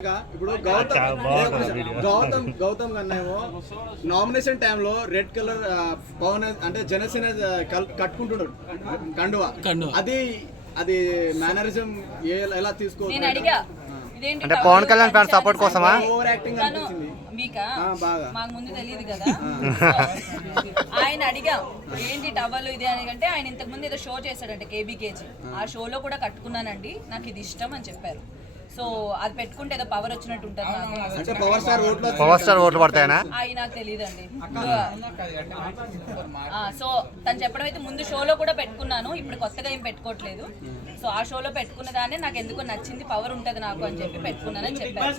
ఇప్పుడు గౌతమ్ కన్నేమో నామినేషన్ టైంలో red colour Pawan అంటే జనసేన కట్టుకుంటున్నాడు కండువా. అది మేనరిజం ఎలా తీసుకోవచ్చు అంటే పవన్ కళ్యాణ్ ఫ్యాన్ సపోర్ట్ కోసమా? ఓవర్ యాక్టింగ్ అనిపించింది బాగా. మాకు ముందు తెలియదు కదా, ఆయన అడిగా ఏంటి టవల్ ఇది అని అంటే ఆయన ఇంతకు ముందు ఏదో షో చేశాడంటే కేబీకేజీ, ఆ షోలో కూడా కట్టుకున్నానండి, నాకు ఇది ఇష్టం అని చెప్పారు. సో అది పెట్టుకుంటే ఏదో పవర్ వచ్చినట్టు ఉంటుంది. పవర్ స్టార్ ఓట్లు పడతాయనా? అవి నాకు తెలియదండి. సో తను చెప్పడం అయితే ముందు షోలో కూడా పెట్టుకున్నాను, ఇప్పుడు కొత్తగా ఏం పెట్టుకోవట్లేదు. సో ఆ షోలో పెట్టుకున్న దాన్ని నాకు ఎందుకో నచ్చింది, పవర్ ఉంటది నాకు అని చెప్పి పెట్టుకున్నానని చెప్పారు.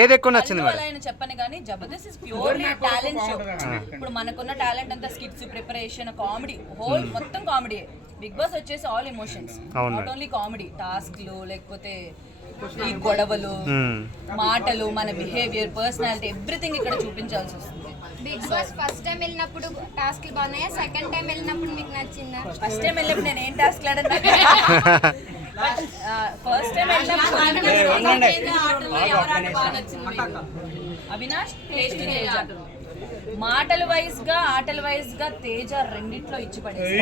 ఏది ఎక్కువ నచ్చింది ఆయన చెప్పని కానీ Jabardasth is purely talent show. ఇప్పుడు మనకున్న టాలెంట్ అంతా స్కిట్స్ ప్రిపరేషన్ కామెడీ హోల్ మొత్తం కామెడీ. బిగ్ బాస్ వచ్చేసి all emotions, not only comedy. టాస్క్లు లేకపోతే ఈ గొడవలు, మాటలు, మన బిహేవియర్, పర్సనాలిటీ, ఎవ్రీథింగ్ ఇక్కడ చూపించాల్సి వస్తుంది. బిగ్ బాస్ ఫస్ట్ టైం వెళ్ళినప్పుడు టాస్క్లు బాగున్నాయా? సెకండ్ టైం వెళ్ళినప్పుడు మీకు నచ్చిందా? ఫస్ట్ టైం వెళ్ళినప్పుడు నేను ఏం టాస్క్ ఆడను. First time Avinash Tasty Teja. మాటల వైజ్ గా ఆటల వైజ్ గా తేజ రెండిట్లో ఇచ్చి పడేసి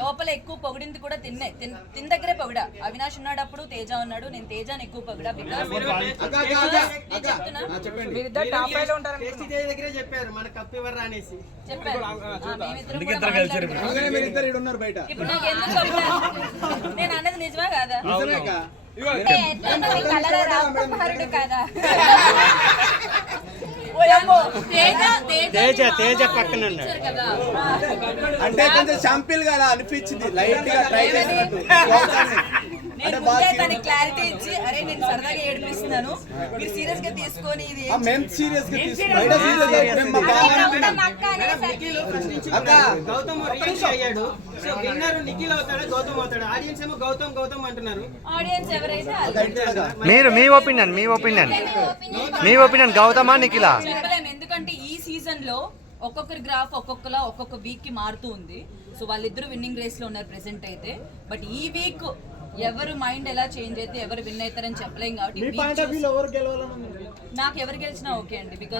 లోపల ఎక్కువ పొగిడింది కూడా తిన్న దగ్గరే పొగిడా. అవినాష్ ఉన్నాడు అప్పుడు, తేజ ఉన్నాడు, నేను తేజాని ఎక్కువ పొగిడా. బికాస్ నేను అన్నది నిజమా కాదా? కదా తేజ పక్కన అంటే కొంచెం షాంపిల్ గా అనిపించింది, లైట్ గా ట్రై చేసినట్టు. నేను ముందే తనకి క్లారిటీ ఇచ్చి, అరే నేను సరదాగా ఏడిపిస్తున్నాను, మీరు సీరియస్ గా తీసుకొని ఇది మేము సీరియస్ గా గౌతమ్ అయ్యాడు. సో విన్నర్ నిఖిల్ అవుతాడు, గౌతమ్ అవుతాడు. ఆడియన్స్ ఏమో గౌతమ్ గౌతమ్ అంటున్నారు. ఆడియన్స్ ఎవరైతే మీరు మీ ఒపీనియన్ గౌతమా నిఖిలా? చెప్పలేము, ఎందుకంటే ఈ సీజన్ లో ఒక్కొక్కరి గ్రాఫ్ ఒక్కొక్కలా ఒక్కొక్క వీక్ కి మారుతూ ఉంది. సో వాళ్ళిద్దరు విన్నింగ్ రేస్ లో ఉన్నారు ప్రెసెంట్ అయితే. బట్ ఈ వీక్ ఎవరు మైండ్ ఎలా చేంజ్ అయితే ఎవరు విన్ అవుతారని చెప్పలేం. కాబట్టి నాకు ఎవరు గెలిచినా ఓకే అండి, బికాస్